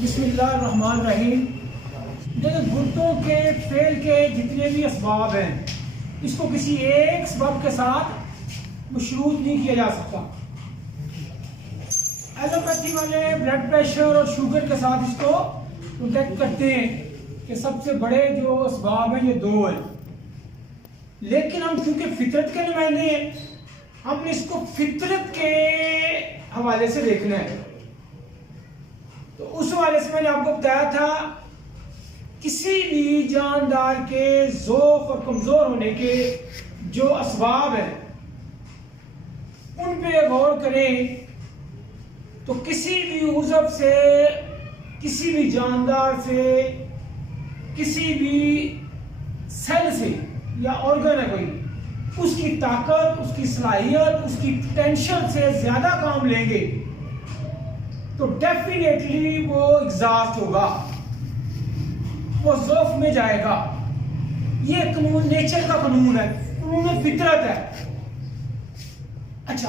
बिस्मिल्लाहिर्रहमानिर्रहीम। देखिए, गुर्दों के फेल के जितने भी असबाब हैं, इसको किसी एक सबब के साथ मशरूत नहीं किया जा सकता। एलोपैथी वाले ब्लड प्रेशर और शुगर के साथ इसको प्रोटेक्ट करते हैं कि सबसे बड़े जो असबाब हैं ये दो हैं, लेकिन हम क्योंकि फितरत के नुमाइंदे हैं, हमने इसको फितरत के हवाले से देखना है। तो उस हवाले से मैंने आपको बताया था, किसी भी जानदार के ज़ौफ़ और कमज़ोर होने के जो असबाब हैं उन पे गौर करें तो किसी भी उज़व से, किसी भी जानदार से, किसी भी सेल से या ऑर्गन है कोई, उसकी ताकत, उसकी सलाहियत, उसकी पोटेंशियल से ज़्यादा काम लेंगे तो डेफिनेटली वो एग्जॉस्ट होगा, वो ज़ौफ़ में जाएगा। ये कानून नेचर का कानून है, कानून फितरत है। अच्छा,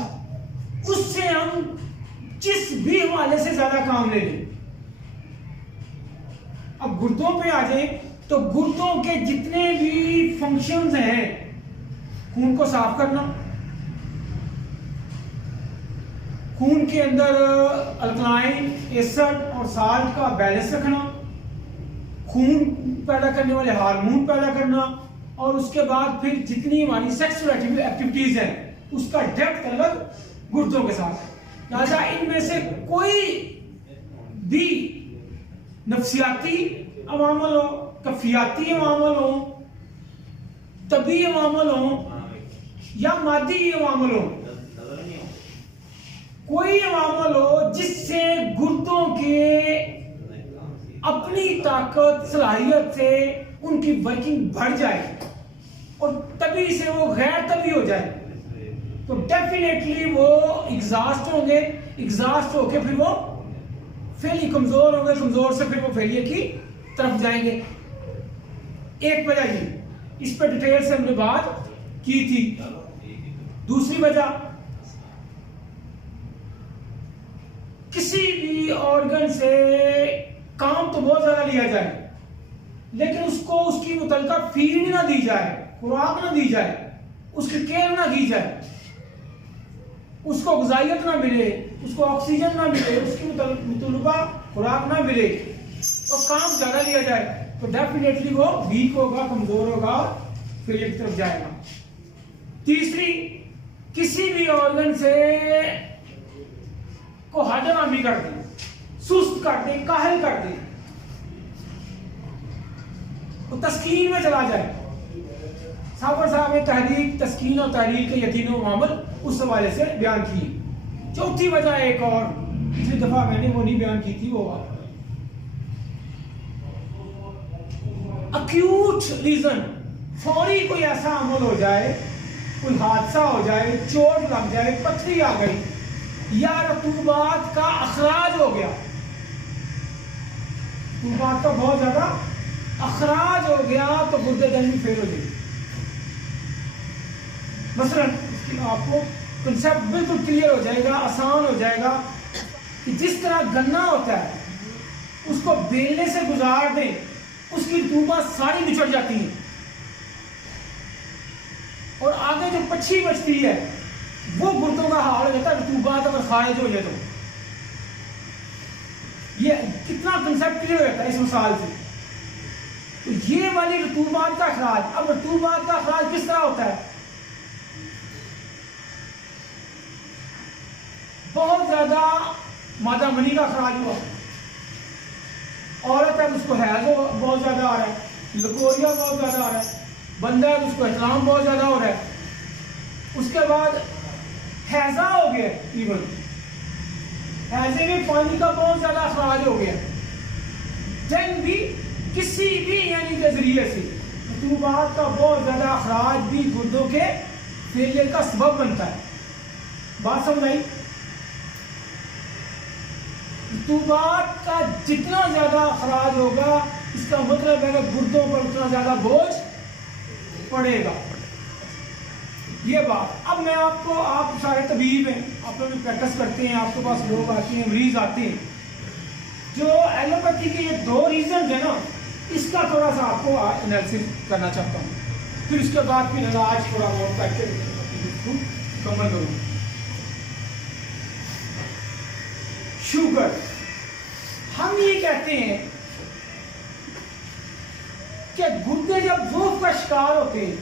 उससे हम जिस भी हवाले से ज्यादा काम ले लें, अब गुर्दों पे आ जाए तो गुर्दों के जितने भी फंक्शंस हैं, खून को साफ करना, खून के अंदर अल्कलाइन, एसिड और साल्ट का बैलेंस रखना, खून पैदा करने वाले हार्मोन पैदा करना, और उसके बाद फिर जितनी हमारी सेक्सुअल एक्टिविटीज हैं उसका डेप्थ अलग गुर्दों के साथ। लिहाजा इनमें से कोई भी नफ्सियाती अवामल हो, कफियाती अवामल हो, तबी अवामल हो या मादी अवामल हो, कोई अवामल हो जिससे गुर्दों के अपनी ताकत, सलाहियत से उनकी वर्किंग बढ़ जाए और तभी से वो गैर तभी हो जाए, तो डेफिनेटली वो एग्जॉस्ट होंगे। एग्जॉस्ट होके फिर वो फेलियर, कमजोर होंगे, कमजोर से फिर वो फेलियर की तरफ जाएंगे। एक वजह ये, इस पर डिटेल से हमने बात की थी। दूसरी वजह, किसी भी ऑर्गन से काम तो बहुत ज्यादा लिया जाए लेकिन उसको उसकी मुतलका फीड ना दी जाए, खुराक ना दी जाए, उसकी केयर ना की जाए, उसको ग़िज़ाइयत ना मिले, उसको ऑक्सीजन ना मिले, उसकी मुतलबा खुराक ना मिले, तो काम ज्यादा लिया जाए तो डेफिनेटली वो वीक होगा, कमजोर होगा, फेलियर की तरफ जाएगा। तीसरी, किसी भी ऑर्गन से को हदनामी कर दे, सुस्त कर दे, काहिल कर दे, तो तस्कीन में चला जाए। साहब ने तहरीक, तस्कीन और तहरीक के यकीन व मामल उस हवाले से बयान की। चौथी वजह एक और, पिछली दफा मैंने वो नहीं बयान की थी, वो अक्यूट रीजन, फौरी कोई ऐसा अमल हो जाए, कोई हादसा हो जाए, चोट लग जाए, पथरी आ गई या रतूबात का अखराज हो गया, रतूबात का बहुत ज्यादा अखराज हो गया तो गुर्दे दहनी फेल हो जाए। मसलन आपको कंसेप्ट बिल्कुल क्लियर हो जाएगा, आसान हो जाएगा कि जिस तरह गन्ना होता है उसको बेलने से गुजार दें, उसकी रतूबत सारी निचड़ जाती है और आगे जो पच्छी बचती है वो गुर्दों का हाल हो जाता है, रतूबत अगर खारिज हो जाए तो। ये कितना कंसेप्ट क्लियर होता है इस मिसाल से। तो ये वाली रतूबत का अखराज, अब रतूबत का अखराज किस तरह होता है? बहुत ज्यादा मादा मनी का अखराज हुआ, औरत है उसको हैज बहुत ज्यादा आ रहा है, लकोरिया बहुत ज्यादा आ रहा है, बंदा है उसको इस्लाम बहुत ज्यादा हो रहा है, उसके बाद हैजा हो गया, इवन हैजे में पानी का बहुत ज्यादा अखराज हो गया, जन भी किसी भी यानी के जरिए से रतूबात का बहुत ज्यादा अखराज भी गुर्दों के फेलियर का सबब बनता है। बात समझ आई? रतूबात का जितना ज्यादा अखराज होगा इसका मतलब है कि गुर्दों पर उतना ज्यादा बोझ पड़ेगा। ये बात, अब मैं आपको, आप सारे तबीब हैं, आप लोग प्रैक्टिस करते हैं, आपके पास लोग आते हैं, मरीज आते हैं, जो एलोपैथी के ये दो रीजन है ना, इसका थोड़ा सा आपको एनालिसिस करना चाहता हूँ, फिर उसके बाद फिर इलाज थोड़ा बहुत करके मुकम्मल करूँ। शुगर, हम ये कहते हैं कि गुर्दे जब ज़ोफ का शिकार होते हैं,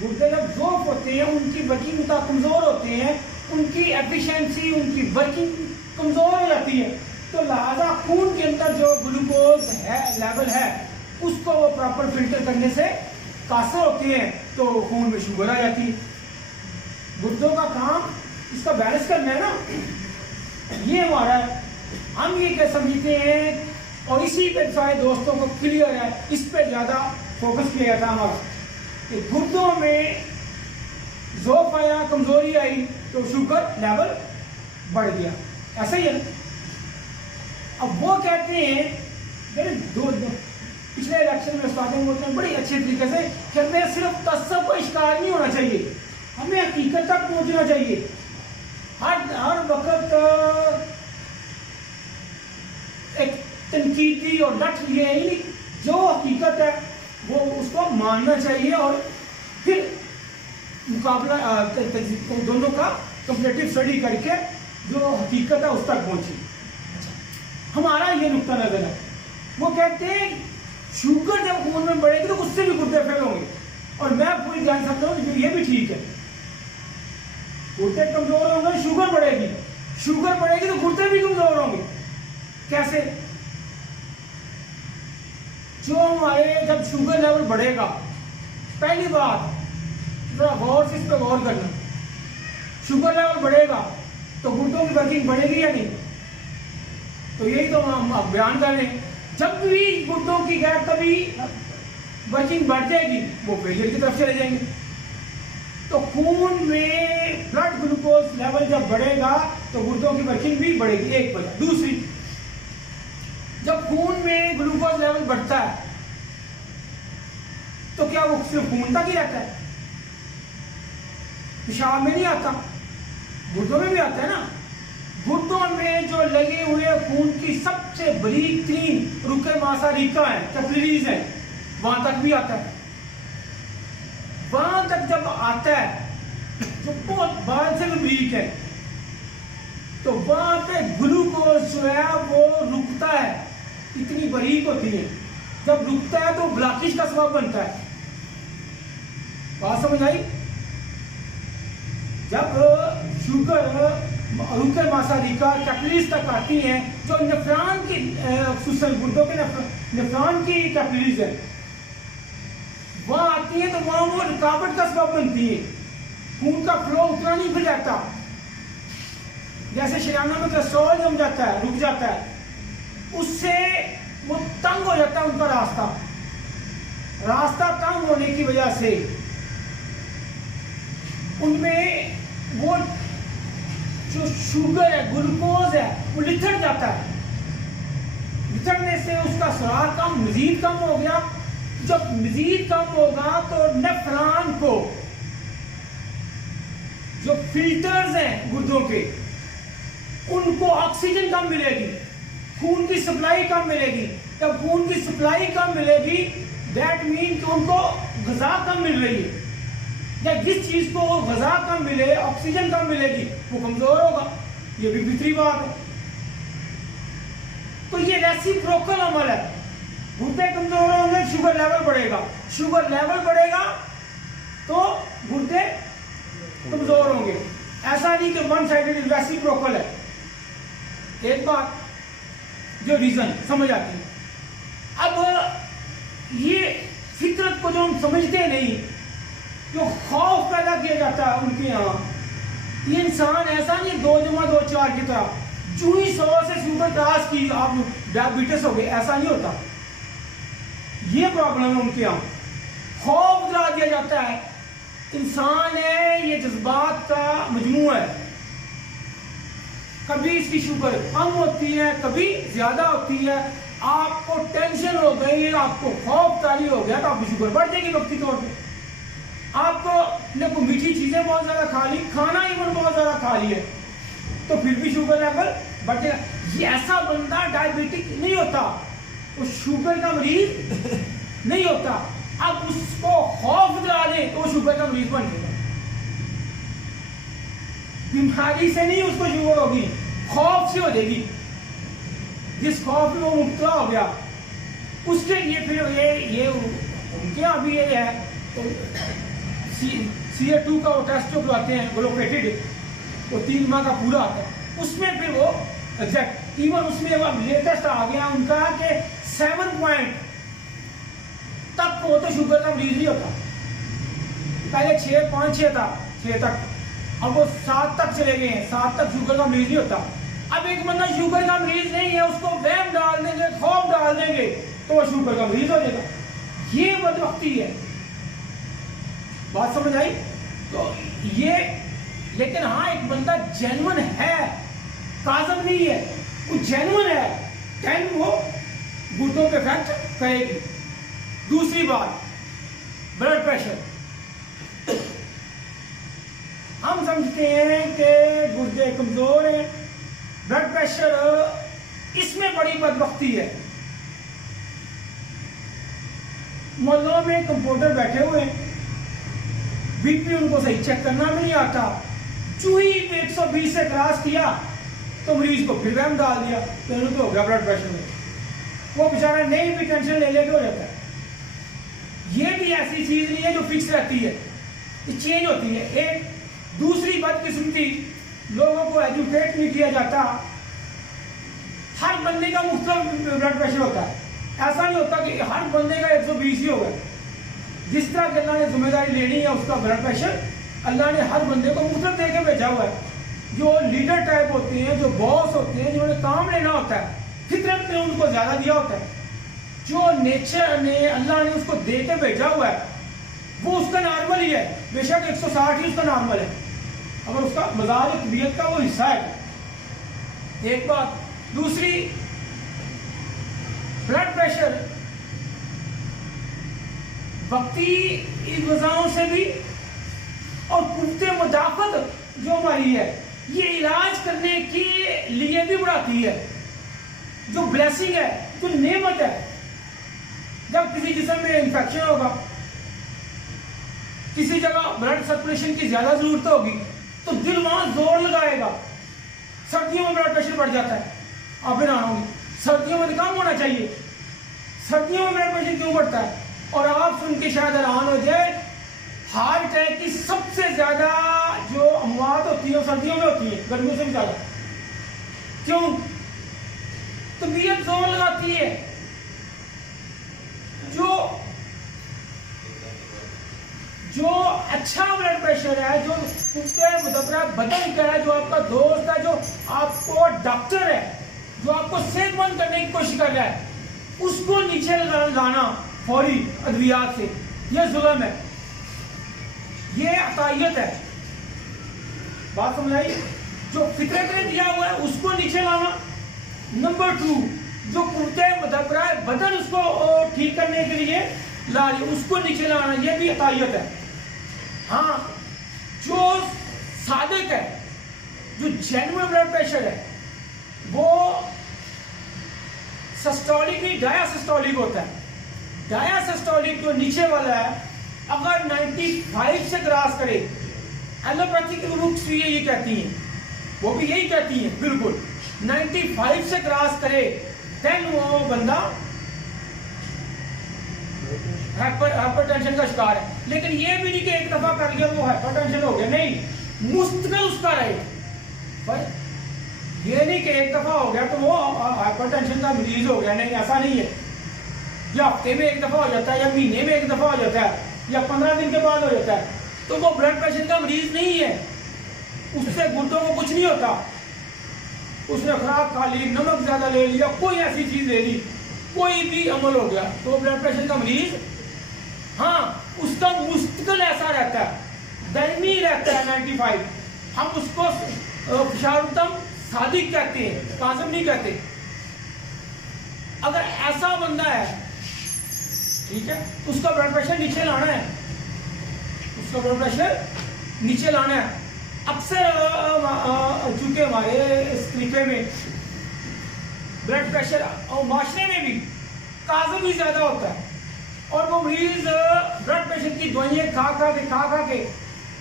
गुर्दे जब ज़ोफ होते हैं, उनकी वर्किंग कमज़ोर होते हैं, उनकी एफिशिएंसी, उनकी वर्किंग कमज़ोर हो जाती है, तो लिहाजा खून के अंदर जो ग्लूकोज है लेवल है उसको वो प्रॉपर फिल्टर करने से कासे होते हैं, तो खून में शुगर आ जाती है। गुर्दों का काम इसका बैलेंस करना है ना, ये हमारा है। हम ये क्या समझते हैं और इसी पे सारे दोस्तों को क्लियर है, इस पे ज़्यादा फोकस किया जाता है हमारा कि गुर्दों में ज़ोफ आया, कमजोरी आई, तो शुगर लेवल बढ़ गया, ऐसा ही है। अब वो कहते हैं मेरे दो पिछले इलेक्शन में उस्ताद बोलते हैं बड़ी अच्छे तरीके से कि हमें सिर्फ तसव्वुफ का शिकार नहीं होना चाहिए, हमें हकीकत तक पहुंचना चाहिए। हर वक्त एक तनकीदी और लठ लिए ही जो हकीकत है वो उसको मानना चाहिए और फिर मुकाबला दोनों का कंपैरेटिव स्टडी करके जो हकीकत है उस तक पहुंची। हमारा ये नुक्ता नजर है। वो कहते हैं शुगर जब खून में बढ़ेगी तो उससे भी गुर्दे फेल होंगे, और मैं पूरी जान सकता हूँ ये भी ठीक है। गुर्दे कमजोर होंगे, शुगर बढ़ेगी, शुगर बढ़ेगी तो गुर्दे भी कमजोर होंगे। कैसे? जो हमारे जब शुगर लेवल बढ़ेगा, पहली बात थोड़ा गौर से इस पर गौर करना, शुगर लेवल बढ़ेगा तो गुर्दों की वर्किंग बढ़ेगी या नहीं? तो यही तो हम बयान कर रहे हैं। जब भी गुर्दों की गैप कभी वर्किंग बढ़ जाएगी वो फेलियर की तरफ चले जाएंगे। तो खून में ब्लड ग्लूकोज लेवल जब बढ़ेगा तो गुर्दों की वर्किंग भी बढ़ेगी, एक वजह। दूसरी, जब खून में ग्लूकोज लेवल बढ़ता है तो क्या वो सिर्फ खून तक ही रहता है? पेशाब में नहीं आता, गुर्दों में भी आता है ना। गुर्दों में जो लगे हुए खून की सबसे बारीक तीन रुके मासारिका है, कैपिलरीज है, वहां तक भी आता है। वहां तक जब आता है जो बहुत बाल से भी बारीक है, तो वहां पे ग्लूकोज जो है वो रुकता है, इतनी बारीक होती है। जब रुकता है तो ब्लॉकेज का सबब बनता है। बात समझ आई? जब शुगर रुके मासारिका कैपिलरीज तक आती हैं, जो नेफ्रॉन की गुर्दों के नेफ्रॉन की कैपिलरीज है, वहां आती है तो वहां वो रुकावट का सबब बनती है। खून का फ्लो उतना नहीं फिर जाता। जैसे शरीयाना में कोलेस्ट्रॉल जम जाता है, रुक जाता है, उससे वो तंग हो जाता है उनका रास्ता तंग होने की वजह से उनमें वो जो शुगर है, ग्लूकोज है, वो लिथड़ जाता है। लिथड़ने से उसका सुराग कम मजीद कम हो गया। जब मजीद कम होगा तो नेफ्रॉन को जो फिल्टर्स हैं गुर्दों के, उनको ऑक्सीजन कम मिलेगी, खून की सप्लाई कम मिलेगी। जब खून की सप्लाई कम मिलेगी दैट मीन कि उनको ग़िज़ा कम मिल रही है। या जिस चीज को ग़िज़ा कम मिले, ऑक्सीजन कम मिलेगी, वो कमजोर होगा। ये भी फितरी बात है। तो ये रेसिप्रोकल अमल है। गुर्दे कमजोर होंगे, शुगर लेवल बढ़ेगा, शुगर लेवल बढ़ेगा तो गुर्दे कमजोर होंगे। ऐसा नहीं कि वन साइडेड, रेसिप्रोकल है। एक बात जो रीजन समझ आती है। अब ये फितरत को जो हम समझते नहीं, जो खौफ पैदा किया जाता है उनके यहाँ, ये इंसान ऐसा नहीं 2 × 2 = 4 की तरह जो ही 100 से शुगर क्रॉस की आप डायबिटीज हो गए, ऐसा नहीं होता। ये प्रॉब्लम है उनके यहाँ। खौफ दिला दिया जाता है। इंसान है, ये जज्बात का मजमूआ है। कभी इसकी शुगर कम होती है, कभी ज्यादा होती है। आपको टेंशन हो गई, आपको खौफ तारी हो गया तो आपकी शुगर बढ़ जाएगी वक्ती तौर पे। आपको मीठी चीजें बहुत ज्यादा खा ली, खाना इवन बहुत ज्यादा खा लिया, तो फिर भी शुगर लेवल बढ़ जाएगा। ये ऐसा बंदा डायबिटिक नहीं होता, वो शुगर का मरीज नहीं होता। अब उसको खौफ दिला दे तो वो शुगर का मरीज बन जाएगा। बीमारी से नहीं उसको शुगर होगी, खौफ से हो जाएगी। जिस खौफ में वो मुब्तला हो गया उसके लिए फिर ये उनके यहाँ भी ये है तो CA2 का वो टेस्ट जो करवाते हैं ग्लोकेटेड, वो 3 माह का पूरा आता है, उसमें फिर वो एग्जैक्ट इवन उसमें अब लेटेस्ट आ गया उनका कि 7 पॉइंट तक वो तो शुगर का मरीज नहीं होता। पहले 6, 5, 6 था, 6 तक, अब वो 7 तक चले गए हैं, 7 तक शुगर का मरीज नहीं होता। अब एक बंदा शुगर का मरीज नहीं है, उसको वहम डाल देंगे, खौफ डाल देंगे तो वो शुगर का मरीज हो जाएगा। ये बदबख्ती है। बात समझ आई? तो ये, लेकिन हाँ एक बंदा जेन्युइन है, काज़ब नहीं है, वो जेन्युइन है, देन वो गुर्दों पे इफेक्ट करेगी। दूसरी बात, ब्लड प्रेशर। हम समझते हैं कि गुर्दे कमजोर हैं, ब्लड प्रेशर, इसमें बड़ी बदबख्ती है। मोहल्लों में कंप्यूटर बैठे हुए हैं, बीपी उनको सही चेक करना भी नहीं आता, चूही 120 से क्रॉस किया तो मरीज को फिर वहम डाल दिया तो इनको हो गया ब्लड प्रेशर में। वो बेचारा नहीं भी टेंशन ले लेके हो जाता है। ये भी ऐसी चीज नहीं है जो फिक्स रहती है, ये चेंज होती है। एक दूसरी बदकिस्मती, लोगों को एजुकेट नहीं किया जाता। हर बंदे का मुख्तलिफ ब्लड प्रेशर होता है, ऐसा नहीं होता कि हर बंदे का 120 ही होगा। जिस तरह के अल्लाह ने जिम्मेदारी लेनी है उसका ब्लड प्रेशर अल्लाह ने हर बंदे को मुख्तलिफ दे के भेजा हुआ है। जो लीडर टाइप होते हैं, जो बॉस होते हैं, जिन्होंने काम लेना होता है, फितरत ने उनको ज्यादा दिया होता है। जो नेचर ने अल्लाह ने उसको दे के भेजा हुआ है वो उसका नॉर्मल ही है, बेशक 160 ही उसका नॉर्मल है, अगर उसका मजाज तबीयत का वो हिस्सा है। एक बात। दूसरी, ब्लड प्रेशर वक्ती वजहों से भी और कुव्वते मुदाफत जो हमारी है ये इलाज करने के लिए भी बढ़ाती है। जो ब्लेसिंग है, जो नेमत है, जब किसी जिस्म में इंफेक्शन होगा, किसी जगह ब्लड सर्कुलेशन की ज्यादा जरूरत होगी तो दिल वहां जोर लगाएगा। सर्दियों में ब्लड प्रेशर बढ़ जाता है, आप हैरान होंगे, सर्दियों में कम होना चाहिए, सर्दियों में ब्लड प्रेशर क्यों बढ़ता है? और आप सुन के शायद हैरान हो जाए, हार्ट अटैक की सबसे ज्यादा जो अमवात होती है सर्दियों में होती है, गर्मियों से भी ज्यादा। क्यों? तबीयत जोर लगाती है। जो अच्छा ब्लड प्रेशर है, जो मुदब्बरा बदन का है, जो आपका दोस्त है, जो आपको डॉक्टर है, जो आपको सेहतमंद करने की कोशिश कर रहा है, उसको नीचे लाना फौरी अद्वियात से, यह जुल्म है, ये अतायत है। बात समझ आई? जो फितरत ने दिया हुआ है उसको नीचे लाना। नंबर 2, जो कुव्वते मुदब्बरा बदन उसको ठीक करने के लिए ला रही उसको नीचे लाना, यह भी अतायत है। हाँ, जो सादिक है, जो जेन्युइन ब्लड प्रेशर है, वो सिस्टोलिक नहीं डायासिस्टोलिक होता है। डायासिस्टोलिक जो नीचे वाला है, अगर 95 से क्रॉस करे, एलोपैथिक रुक्स भी यही कहती हैं, वो भी यही कहती हैं, बिल्कुल 95 से क्रॉस करे देन वो बंदा हाइपरटेंशन का शिकार है। लेकिन ये भी नहीं कि एक दफा कर लिया वो हाइपरटेंशन हो गया, नहीं, मुस्तकिल उसका रहे। पर ये नहीं कि एक दफा हो गया तो वो हाइपरटेंशन का मरीज हो गया, नहीं, ऐसा नहीं है। या हफ्ते में एक दफा हो जाता है, या महीने में एक दफा हो जाता है, या 15 दिन के बाद हो जाता है, तो वो ब्लड प्रेशर का मरीज नहीं है। उससे गुर्दों को कुछ नहीं होता, उसने खराब खा ली, नमक ज्यादा ले लिया, कोई ऐसी चीज ले ली, कोई भी अमल हो गया तो ब्लड प्रेशर का मरीज, हाँ, उसका मुस्तकिल ऐसा रहता है, दरमी रहता है 95। हम उसको फिशारुतम सादिक कहते हैं, काज़िम नहीं कहते। अगर ऐसा बंदा है, ठीक है, उसका ब्लड प्रेशर नीचे लाना है, उसका ब्लड प्रेशर नीचे लाना है। अक्सर चूंकि हमारे इस तरीके में ब्लड प्रेशर और माशरे में भी काज़ब भी ज़्यादा होता है, और वो मरीज ब्लड प्रेशर की दवाइयाँ खा के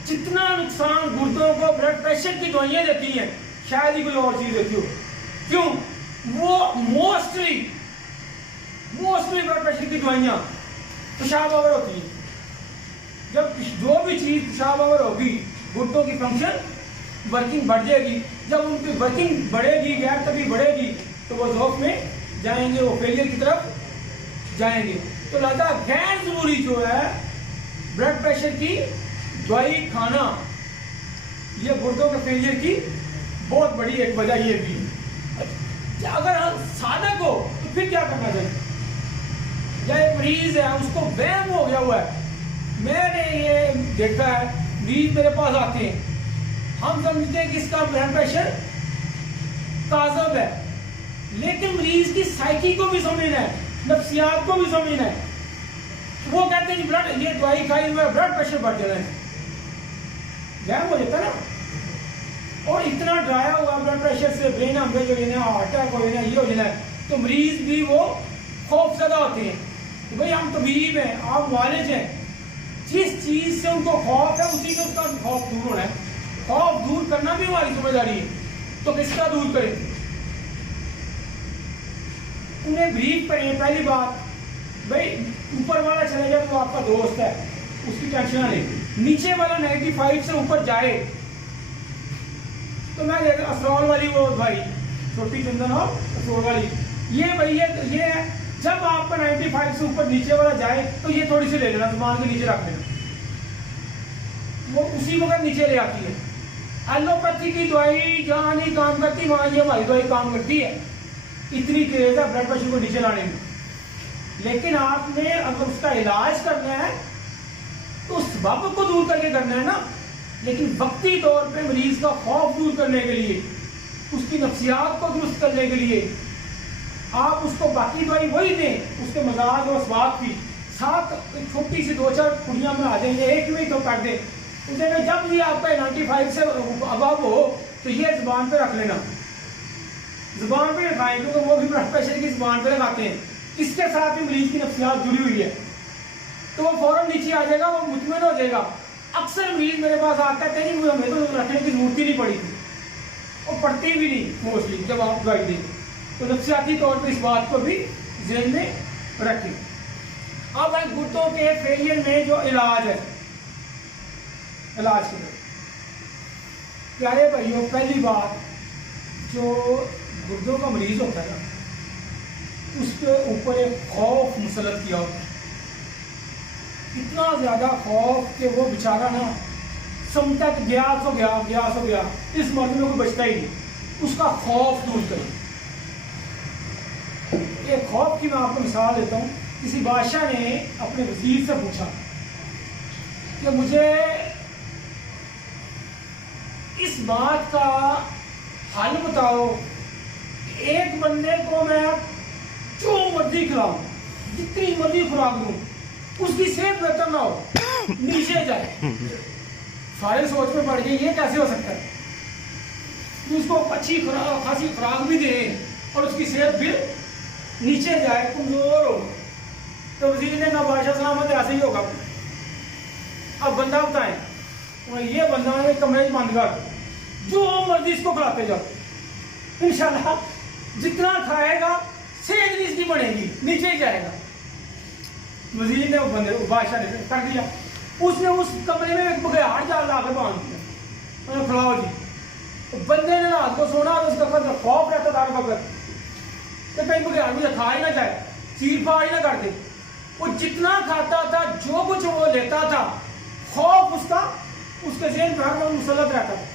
जितना नुकसान गुर्दों को ब्लड प्रेशर की दवाइयाँ देती हैं, शायद ही कोई और चीज़ देती हो। क्यों? वो मोस्टली ब्लड प्रेशर की दवाइयाँ पेशाब आवर होती हैं। जब जो भी चीज़ पेशाब आवर होगी, गुर्दों की फंक्शन वर्किंग बढ़ जाएगी। जब उनकी वर्किंग बढ़ेगी, गैर तभी बढ़ेगी, तो वो ज़ौक़ में जाएंगे, वो फेलियर की तरफ जाएंगे। तो लिहाजा गैर ज़रूरी जो है ब्लड प्रेशर की दवाई खाना, ये गुर्दों के फेलियर की बहुत बड़ी एक वजह ये भी है। अगर हम साधक हो तो फिर क्या करना चाहिए? या एक मरीज है, उसको वहम हो गया हुआ है, मैंने ये देखा है, मरीज मेरे पास आते हैं, हम समझते हैं कि इसका ब्लड प्रेशर काज़ब है, लेकिन मरीज की साइकी को भी समझना है, नफ्सियात को भी समझना है। वो कहते हैं ब्लड, ये दवाई खाई हुआ ब्लड प्रेशर बढ़ जाना है, वहम हो जाता है ना। और इतना डराया हुआ ब्लड प्रेशर से, ब्रेन हमें हो जाना, हार्ट अटैक हो जाना, ये हो जाना है, तो मरीज भी वो खौफज़दा होते हैं कि भाई हम तबीब हैं, आप वालिद हैं, जिस चीज़ से उनको खौफ है उसी से उसका खौफ दूर होना है। खौफ दूर करना भी हमारी जिम्मेदारी है, तो किसका दूर करें? उन्हें ब्रीफ करें। पहली बात, भाई ऊपर वाला चले जाए तो आपका दोस्त है, उसकी टेंशन ना ले। नीचे वाला 95 से ऊपर जाए तो मैं असरौल वाली वो भाई छोटी चंदन और असरौल वाली, ये भाई ये है, जब आपका 95 से ऊपर नीचे वाला जाए तो ये थोड़ी सी ले लेना, सामान के नीचे रख देना, वो उसी वक्त नीचे ले आती है। एलोपैथी की दवाई जहाँ नहीं काम करती वहाँ ये हमारी दवाई काम करती है, इतनी तेज है ब्लड प्रेशर को नीचे लाने में। लेकिन आपने अगर उसका इलाज करना है तो उस सबब को दूर करके करना है ना। लेकिन वक्ती तौर पे मरीज का खौफ दूर करने के लिए, उसकी नफ्सियात को दुरुस्त करने के लिए आप उसको बाकी दवाई वही दें, उसके मजाज और स्वाद की, साथ छोटी सी 2-4 कुड़ियाँ में आ जाएंगे, एक में ही तो कर दें उसे में। जब ये आपका 95 से अबव हो तो ये जुबान पे रख लेना, जुबान पे रखाएं, क्योंकि वो भी ब्लड प्रेशर की जुबान पे लगाते हैं, इसके साथ भी मरीज की नफ्सियात जुड़ी हुई है, तो वो फौरन नीचे आ जाएगा, वो मुतमिन हो जाएगा। अक्सर मरीज मेरे पास आता है कि हमें तो रखने की जरूरत ही नहीं पड़ी थी, और पड़ती भी नहीं मोस्टली जब आप दवाई दें। तो नफ्सियाती तौर पर इस बात को भी ज़हन में रखें। अब है गुर्दों के फेलियर में जो इलाज है, इलाज के प्यारे भाइयों, पहली बात, जो गुर्दों का मरीज होता है ना, उसके ऊपर एक खौफ मुसलत किया होता है, इतना ज़्यादा खौफ कि वो बेचारा ना समझता है ग्यास हो गया, इस मर्द में कोई बचता ही नहीं। उसका खौफ दूर करें। एक खौफ की मैं आपको मिसाल देता हूँ। किसी बादशाह ने अपने वजीर से पूछा कि मुझे इस बात का हल बताओ, एक बंदे को मैं जो मर्जी खिलाऊं, जितनी मर्जी खुराक दूं, उसकी सेहत बेहतर ना हो, नीचे जाए। सारे सोच में पड़ गए ये कैसे हो सकता है, उसको अच्छी खासी खुराक भी दे और उसकी सेहत भी नीचे जाए, कमजोर हो। तो वजीर ने कहा बादशाह सलामत ऐसे ही होगा। अब बंदा बताएं, और ये बंदा है कमरे में बंद कर, जो मर्जी इसको खिलाते जाओ, इंशाल्लाह जितना खाएगा सेहत भी इसकी बढ़ेगी, नीचे ही जाएगा। वजीर ने वो बंदे बादशाह ने कर दिया। उसने उस कमरे में एक बघियाड़ जाल लाकर बांध दिया, खिलाओ जी। तो बंदे ने रात को सोना, तो उसका कदर खौफ रहता था वक्त कि कहीं बघियाड़ मुझे खा ही ना जाए, चीर फाड़ ही ना कर दे। वो जितना खाता था, जो कुछ वो लेता था, खौफ उसका उसके ज़हन पर हर वक्त मुसल्लत रहता था।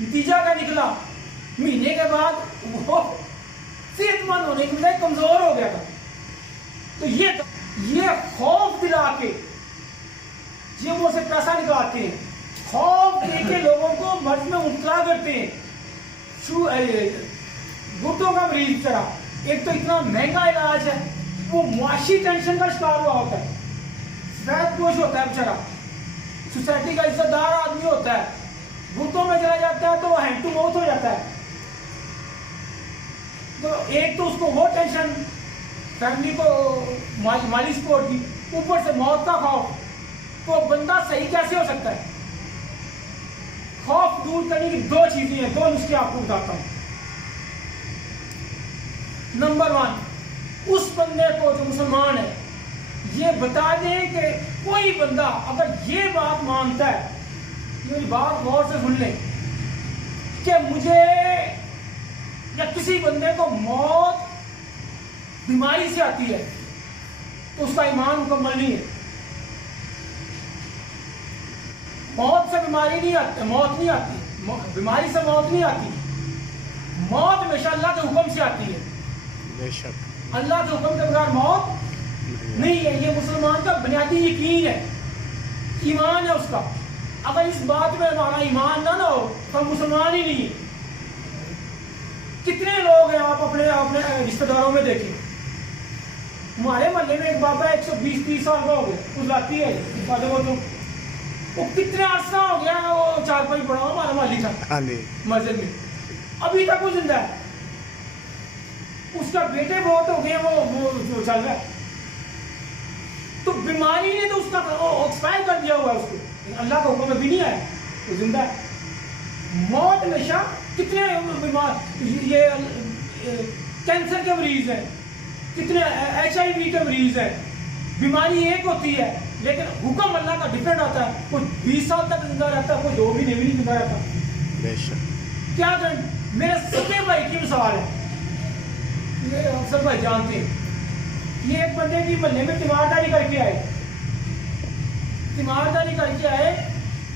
नतीजा क्या निकला, महीने के बाद वो सेहतमंद होने की बजाय कमजोर हो गया था। तो ये खौफ दिला के जेबों से पैसा निकालते हैं, खौफ देके लोगों को मर्ज में मुब्तला करते हैं। गुर्दों का मरीज बेचारा, एक तो इतना महंगा इलाज है, वो मुआशी टेंशन का शिकार हुआ होता है, सफेदपोश होता है बेचारा, सोसाइटी का इज्जतदार आदमी होता है, गुर्दों में चला जाता है तो वो हैंड टू माउथ हो जाता है। तो एक तो उसको वो टेंशन फैमिली को माली सपोर्ट की, ऊपर से मौत का खौफ, तो बंदा सही कैसे हो सकता है? खौफ दूर करने की दो चीजें हैं, दो नुस्खे आपको बताता हूं। नंबर 1, उस बंदे को जो मुसलमान है ये बता दें कि कोई बंदा अगर ये बात मानता है, मेरी बात गौर से सुन लें, कि मुझे या किसी बंदे को मौत बीमारी से आती है तो उसका ईमान मुकम्मल नहीं है। मौत से बीमारी नहीं आती, मौत नहीं आती, बीमारी से मौत नहीं आती, मौत हमेशा अल्लाह के हुक्म से आती है। बेशक अल्लाह के हुक्म के बगैर मौत नहीं है। ये मुसलमान का बुनियादी यकीन है, ईमान है उसका। अगर इस बात में हमारा ईमान ना हो तो हम मुसलमान ही नहीं है। कितने लोग हैं आप अपने अपने रिश्तेदारों में देखें, हमारे मोहल्ले में एक बाबा 120-30 साल का हो गया, उस लाती है वो कितने अर्सा हो गया, वो 4-5 पड़ा हमारा माली था मस्जिद में, अभी तक वो जिंदा है। उसका बेटे बहुत हो गए, वो चल रहा है। तो बीमारी ने तो उसका एक्सपायर कर दिया हुआ है उसको, अल्लाह का हुक्म अभी नहीं आया, वो जिंदा है। मौत हमेशा कितने बीमार, ये कैंसर के मरीज हैं, कितने HIV के मरीज हैं, बीमारी एक होती है लेकिन हुक्म अल्लाह का डिफरेंट आता है। कोई 20 साल तक जिंदा रहता है, कोई 2 महीने भी नहीं जिंदा रहता। क्या करें? मेरे सगे भाई की मिसाल है, ये अफसर भाई जानते हैं। ये एक बंदे की मोहल्ले में तीमारदारी करके आए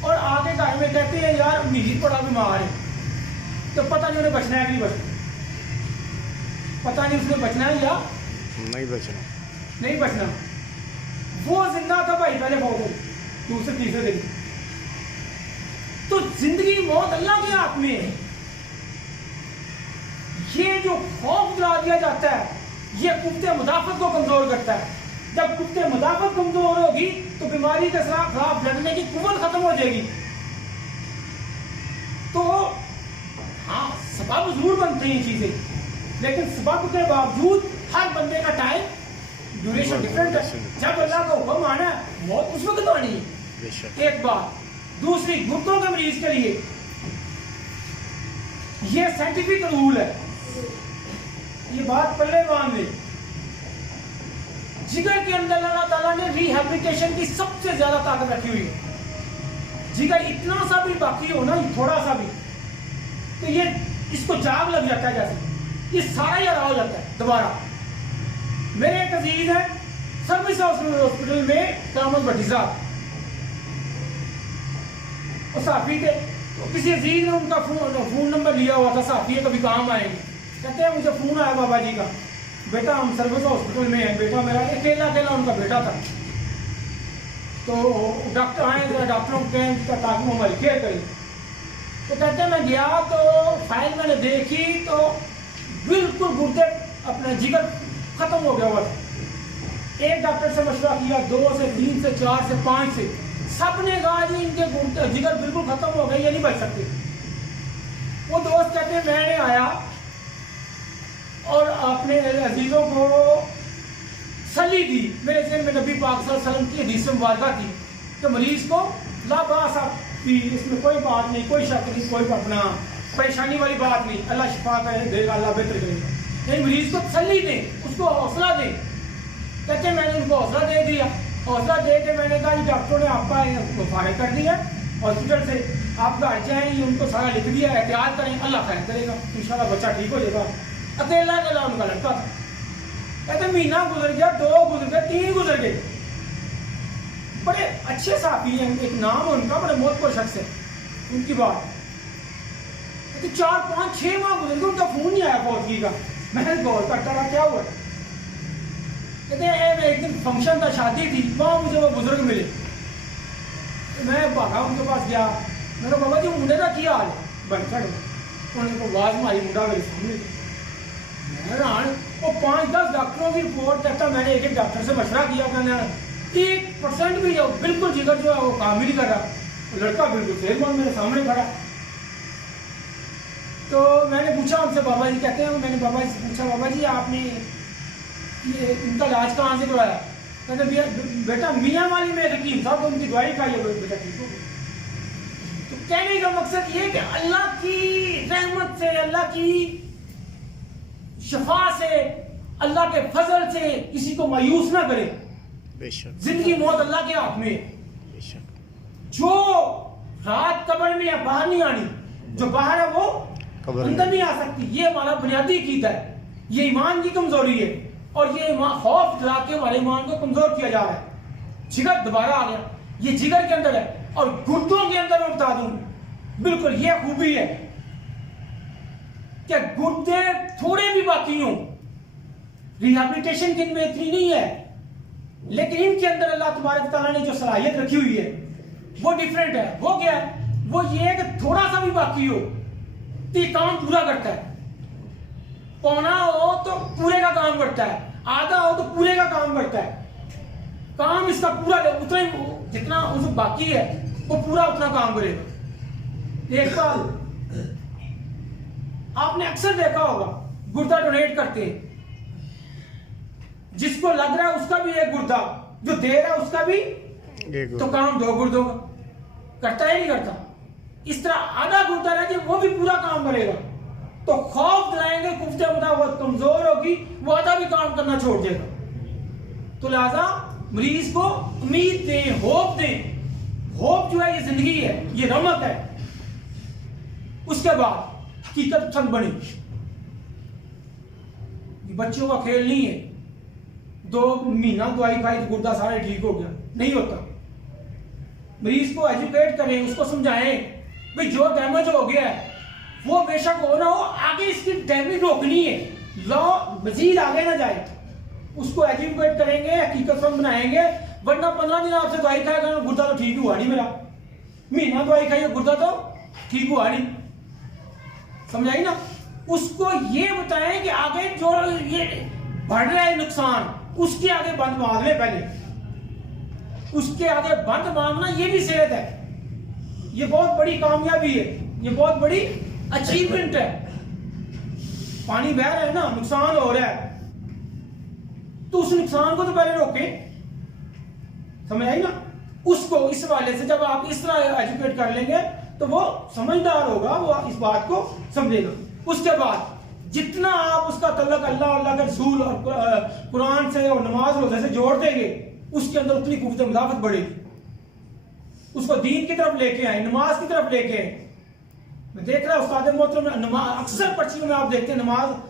और आगे घर में कहते हैं यार मीर बड़ा बीमार है, तो पता नहीं उन्हें बचना है कि नहीं बचना, पता नहीं उसने बचना है या नहीं बचना। वो जिंदा था भाई पहले बहुत दूसरे तीसरे दिन। तो जिंदगी मौत अल्लाह के हाथ में है। ये जो खौफ दिला दिया जाता है ये कुफ्ते मुदाफत को कमजोर करता है। जब कुफ्ते मुदाफत कमजोर होगी तो बीमारी के खिलाफ लड़ने की कुव्वत खत्म हो जाएगी। तो हाँ, सबब जरूर बनते हैं चीजें, लेकिन सबब के बावजूद हर बंदे का टाइम ड्यूरेशन डिफरेंट है। जब अल्लाह का हुक्म आना है मौत उस वक्त आनी है, एक बात। दूसरी, गुर्दों के मरीज के लिए ये साइंटिफिक रूल है, ये बात पल्ले बांध ली। जिगर के अंदर अल्लाह ताला ने रिहैबिलिटेशन की सबसे ज्यादा ताकत रखी हुई है। जिगर इतना सा भी बाकी हो ना, थोड़ा सा भी, तो ये इसको जाग लग जाता है, जैसे ये सारा ही अदा हो जाता है दोबारा। मेरे एक अजीज है सर्विस हॉस्पिटल में, कामत भट्टी साहब, वो साफी थे। तो किसी अजीज ने उनका फोन नंबर लिया हुआ था, साफी है कभी काम आएंगे। कहते हैं मुझे फोन आया बाबा जी का, बेटा हम सर्विस हॉस्पिटल में है, बेटा मेरा अकेला उनका बेटा था। तो डॉक्टर आए, डॉक्टरों को कहें ताकि वो हमारी केयर करें। तो कहते हैं मैं गया तो फाइल मैंने देखी तो बिल्कुल गुर्दे अपने जिगर खत्म हो गया हुआ था। एक डॉक्टर से मशवरा किया, 2 से 3 से 4 से 5 से, सबने कहा जी इनके जिगर बिल्कुल खत्म हो गए, ये नहीं बच सकते। वो दोस्त कहते हैं मैंने आया और अपने अजीजों को सली दी। मेरे ज़हन में नबी पाक सल्लल्लाहु अलैहि वसल्लम की हदीस मुबारक थी कि मरीज को लाबासा भी, इसमें कोई बात नहीं, कोई शक नहीं, कोई अपना परेशानी वाली बात नहीं, अल्लाह शिफा देगा, अल्लाह बेहतर करेगा। लेकिन मरीज को तसल्ली दें, उसको हौसला दें। कहते मैंने उनको हौसला दे दिया। हौसला दे के मैंने कहा जी डॉक्टरों ने आपका फारिग कर दिया हॉस्पिटल से, आप घर जाएँ, उनको सारा लिख दिया, एहतियात करें, अल्लाह खैर करेगा, इंशाल्लाह बच्चा ठीक हो जाएगा। अकेला उनका लड़का था। कहते महीना गुजर गया, 2 गुजर गए, 3 गुजर गए। बड़े अच्छे साथी हैं, एक नाम है उनका, बड़े मोहतबर शख्स है उनकी बात। तो 4, 5, 6 माह गुजर गए, उनका फोन नहीं आया फौजी का। मैंने गौर करता रहा क्या हुआ। कहते हैं एक दिन फंक्शन था, शादी थी, वहाँ मुझे वो बुजुर्ग मिले। तो मैं भागा उनके पास गया, मैंने बाबा जी मुंडे का क्या हाल है बनकर। उन्होंने को आवाज मारी, मुंडा मेरे सामने। वो 5-10 डॉक्टरों की रिपोर्ट कहता, मैंने एक डॉक्टर से मशवरा किया, मैंने 1% भी बिल्कुल जिगर जो है वो काम ही नहीं कर रहा। लड़का बिल्कुल सेहतमंद मेरे सामने खड़ा। तो मैंने पूछा उनसे, बाबा जी कहते हैं, मैंने बाबा जी से पूछा, बाबा जी आपने ये इनका इलाज कहाँ से करवाया? कहते बेटा मियाँ वाली में हकीम साहब तो उनकी दवाई खाई है बेटा ठीक हो। तो कहने का मकसद ये कि अल्लाह की रहमत से, अल्लाह की शफा से, अल्लाह के फजल से किसी को मायूस ना करे। बेशक जिंदगी मौत अल्लाह के हाथ में है। बेशक जो रात कब्र में या बाहर नहीं आनी, जो बाहर है वो अंदर नहीं आ सकती। ये हमारा बुनियादी अकीदा है, ये ईमान की कमजोरी है और ये खौफ दिला के हमारे ईमान को कमजोर किया जा रहा है। जिगर दोबारा आ गया, ये जिगर के अंदर है और गुर्दों के अंदर मैं बता दूं बिल्कुल ये खूबी है कि गुर्दे थोड़े भी बाकी हों, रिहैबिलिटेशन की इनमें इतनी नहीं है, लेकिन इनके अंदर अल्लाह तबारक तआला ने जो सलाहियत रखी हुई है वो डिफरेंट है। वो क्या है? वो ये है कि थोड़ा सा भी बाकी हो तो ये काम पूरा करता है। पौना हो तो पूरे का काम करता है, आधा हो तो पूरे का काम करता है। काम इसका पूरा उतना ही, जितना उस बाकी है वो पूरा उतना काम करेगा। एक बार आपने अक्सर देखा होगा गुर्दा डोनेट करते हैं, जिसको लग रहा है उसका भी एक गुर्दा, जो दे रहा है उसका भी, तो काम दो गुर्दों का करता है नहीं करता। इस तरह आधा गुर्दा रह जाए वो भी पूरा काम करेगा। तो खौफ दिलाएंगे कुफ्ते बहुत कमजोर होगी, वो आधा भी काम करना छोड़ देगा। तो लिहाजा मरीज को उम्मीद दें, होप दें। होप जो है ये जिंदगी है, ये रमक है। उसके बाद हकीकत पसंद बनी। बच्चों का खेल नहीं है, 2 महीना दवाई खाई तो गुर्दा सारे ठीक हो गया, नहीं होता। मरीज को एजुकेट करें, उसको समझाएं भाई जो डैमेज हो गया है वो बेशक हो ना हो, आगे इसकी डैमेज रोकनी है, लॉ मजीद आगे ना जाए। उसको एजुकेट करेंगे, हकीकत समझ बनाएंगे। वरना 15 दिन आपसे दवाई खाएगा, गुर्दा तो ठीक हुआ नहीं मेरा, महीना दवाई खाई गुर्दा तो ठीक हुआ नहीं, समझाई ना। उसको ये बताएं कि आगे जो ये बढ़ रहा है नुकसान, उसके आगे बंद मांग ले पहले, उसके आगे बंद मांगना ये भी सेहत है। ये बहुत बड़ी कामयाबी है, ये बहुत बड़ी अचीवमेंट है। पानी बह रहा है ना, नुकसान हो रहा है, तो उस नुकसान को तो पहले रोके, समझ आई ना। उसको इस वाले से जब आप इस तरह एजुकेट कर लेंगे तो वो समझदार होगा, वो इस बात को समझेगा। उसके बाद जितना आप उसका तल्लक अल्लाह, अल्लाह के रसूल और कुरान से और नमाज रोजे से जोड़ देंगे, उसके अंदर उतनी कुव्वत मुदाफत बढ़ेगी। उसको दीन की तरफ लेके आए, नमाज की तरफ लेके आए। मैं देख रहा उस्ताद मोहतरम में नमाज, अक्सर पर्चियों में आप देखते हैं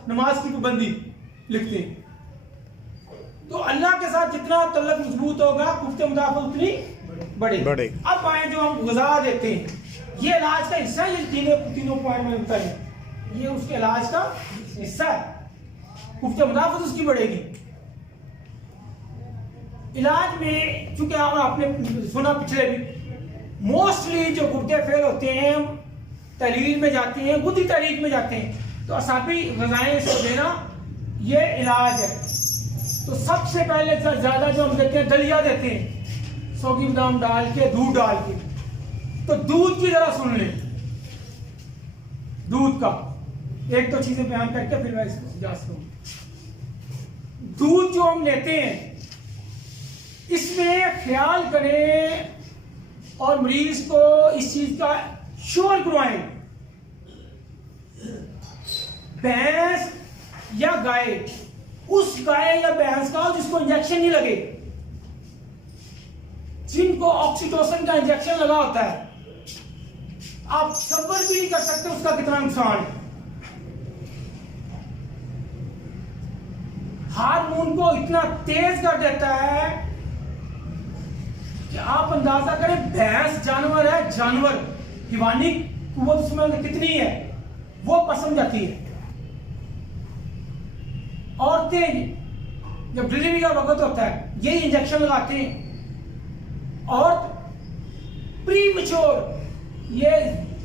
नमाज की पाबंदी लिखते हैं। तो अल्लाह के साथ जितना तल्लक मजबूत होगा, कुव्वत मुदाफत उतनी बढ़ेगी। अब आए जो हम गुज़ा देते हैं, ये इलाज का हिस्सा है। ये तीनों पॉइंट में बताए, ये उसके इलाज का हिस्सा है। कुव्वत मुदाफत उसकी बढ़ेगी। इलाज में चूंकि आपने सुना पिछले भी, मोस्टली जो गुर्दे फेल होते हैं तहलील में जाते हैं, गुद्दी तहरीक में जाते हैं, तो असाबी ग़िज़ाएं इसको देना ये इलाज है। तो सबसे पहले ज्यादा जो हम देते हैं दलिया देते हैं, सौगी बादाम डाल के, दूध डाल के। तो दूध की जरा सुन लें, दूध का एक दो चीजें बयान करके फिर मैं इसको समझा सकूं। दूध जो हम लेते हैं इसमें ख्याल करें और मरीज को इस चीज का श्योर करवाएं, भैंस या गाय, उस गाय या भैंस का जिसको इंजेक्शन नहीं लगे, जिनको ऑक्सीटोसिन का इंजेक्शन लगा होता है। आप सब्र भी नहीं कर सकते उसका कितना नुकसान है। हार्मोन को इतना तेज कर देता है कि आप अंदाजा करें, भैंस जानवर है, जानवर हिवानी कुव्वत उसमें कितनी है वो पसंद जाती है। औरतें जब डिलीवरी का वक्त होता है यही इंजेक्शन लगाते हैं, और प्री मैच्योर ये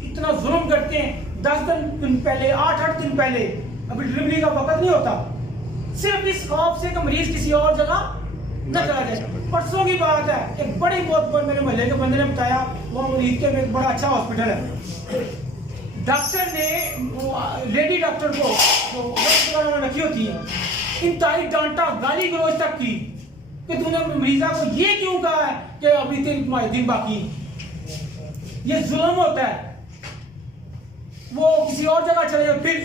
इतना जुल्म करते हैं 10 दिन पहले, 8 दिन पहले, अभी डिलीवरी का वक्त नहीं होता, सिर्फ इस खौफ से कि मरीज किसी और जगह न चला जाए। परसों की बात है, एक बड़ी बहुत मेरे मोहल्ले के बंदे ने बताया, वो मरीज के में एक बड़ा अच्छा हॉस्पिटल है, डॉक्टर ने लेडी डॉक्टर को जो वगैरह रखी होती है इंतहाई डांटा, गाली गलौज तक की कि तूने मरीजा को ये क्यों कहा है कि अभी तुम्हारे दिन बाकी। ये जुल्म होता है। वो किसी और जगह चले जाओ फिर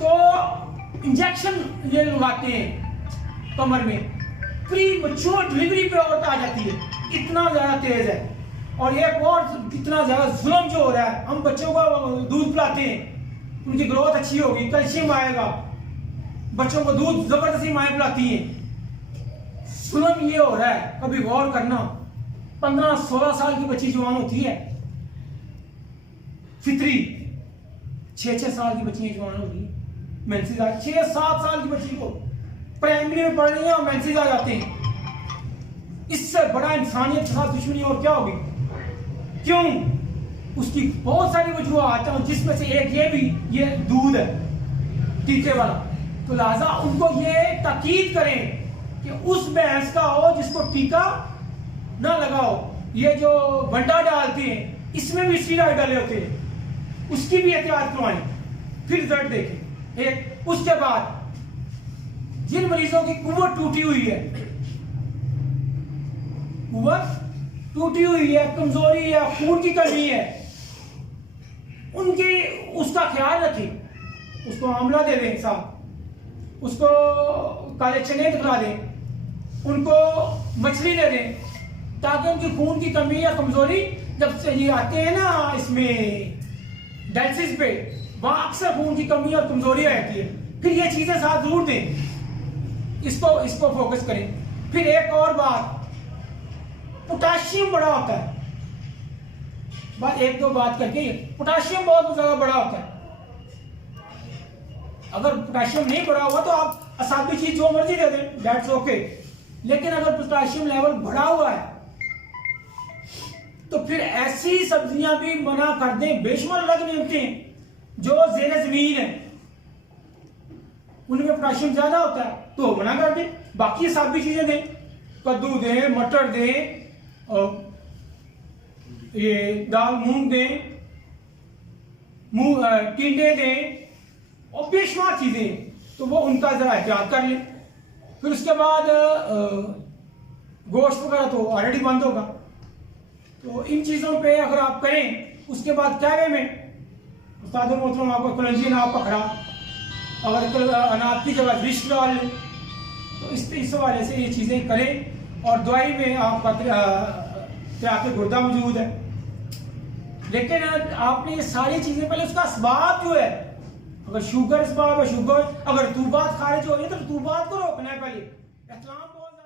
तो इंजेक्शन ये लगाते हैं कमर में, प्री मैच्योर डिलीवरी पे औरत आ जाती है, इतना ज्यादा तेज है। और एक और कितना ज्यादा जुल्म जो हो रहा है, हम बच्चों को दूध पिलाते हैं, उनकी ग्रोथ अच्छी होगी, कैल्शियम आएगा, बच्चों को दूध जबरदस्ती माएं पिलाती हैं। जुल्म ये हो रहा है, कभी गौर करना। 15-16 साल की बच्ची जवान होती है फित्री, 6-6 साल की बच्ची जवान होती है, मेंसेस आ 6-7 साल की बच्ची को प्राइमरी में पढ़ रही है और मेंसेस आ जाते हैं। इससे बड़ा इंसानियत के साथ दुश्मनी और क्या होगी? क्यों? उसकी बहुत सारी वजूहात हैं, जिसमें से एक ये भी, ये दूध है टीके वाला। तो लिहाजा उनको ये ताकीद करें कि उस भैंस का हो जिसको टीका ना लगाओ। ये जो बंडा डालती हैं इसमें भी स्टीरॉइड डाले होते हैं, उसकी भी एहतियात करवाएं, फिर रिजल्ट देखें। एक उसके बाद जिन मरीजों की कुव्वत टूटी हुई है, कुव्वत टूटी हुई है, कमजोरी है, खून की कमी है, उनकी उसका ख्याल रखें। उसको आंवला दे दें साहब, उसको काले चने खिला दें, उनको मछली दे दें, ताकि उनकी खून की कमी या कमजोरी, जब से ये आते हैं ना इसमें डायलिसिस पे, वहां अक्सर खून की कमी और कमजोरी रहती है। फिर ये चीजें साथ जरूर दें, इसको फोकस करें। फिर एक और बात, पोटाशियम बड़ा होता है, बस एक दो बात करके, पोटाशियम बहुत ज्यादा बड़ा होता है। अगर पोटाशियम नहीं बढ़ा हुआ तो आप असाबी चीज जो मर्जी दे दें, दैट्स ओके। लेकिन अगर पोटाशियम लेवल बढ़ा हुआ है तो फिर ऐसी सब्जियां भी मना कर दें, बेशुमार अलग नियमतें जो ज़ेरे ज़मीन है उनमें पोटाशियम ज्यादा होता है तो मना कर दें। बाकी साबी चीजें दें, कद्दू दें, मटर दें, और ये दाल मूंग दें, टिंडे दें और बेशुमार चीजें, तो वो उनका जरा एहतियात कर लें। फिर उसके बाद गोश्त वगैरह तो ऑलरेडी बंद होगा। तो इन चीजों पे अगर आप करें, उसके बाद क्या वे में उस्ताद मोहतरम आपको कलंजी नाव पकड़ा, अगर अनाज की जगह रिश डाल लें, तो इस हवाले से ये चीज़ें करें। और दवाई में आपका त्याग गुर्दा मौजूद है, लेकिन आपने ये सारी चीज़ें पहले उसका असबाब जो है, अगर शुगर असबाब है शुगर, अगर रतूबात खारिज हो रही है तो रतूबात को रोकना है पहले। इस्लाम बहुत